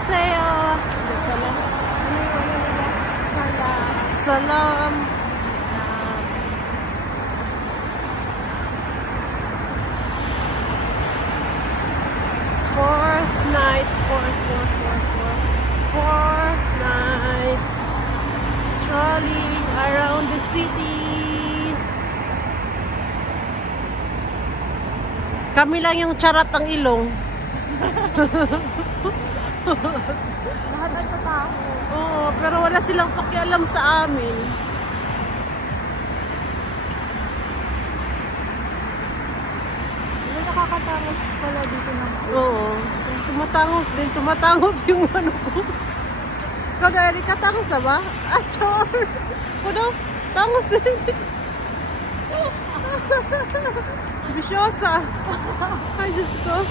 Annyeonghaseyo. Salam. Fourth night. Fourth night. Strolling around the city. Kami lang yung charat ang ilong. Lahat ang totoo. Oo, pero wala silang pakialam sa amin. Hindi nakakatangos pala dito ng... Oo. Tumatangos yung ano ko. Ikaw na, Erika, tangos na ba? Ah, char! Ano? Tangos na dito. Bisyosa. Ay, Diyos ko.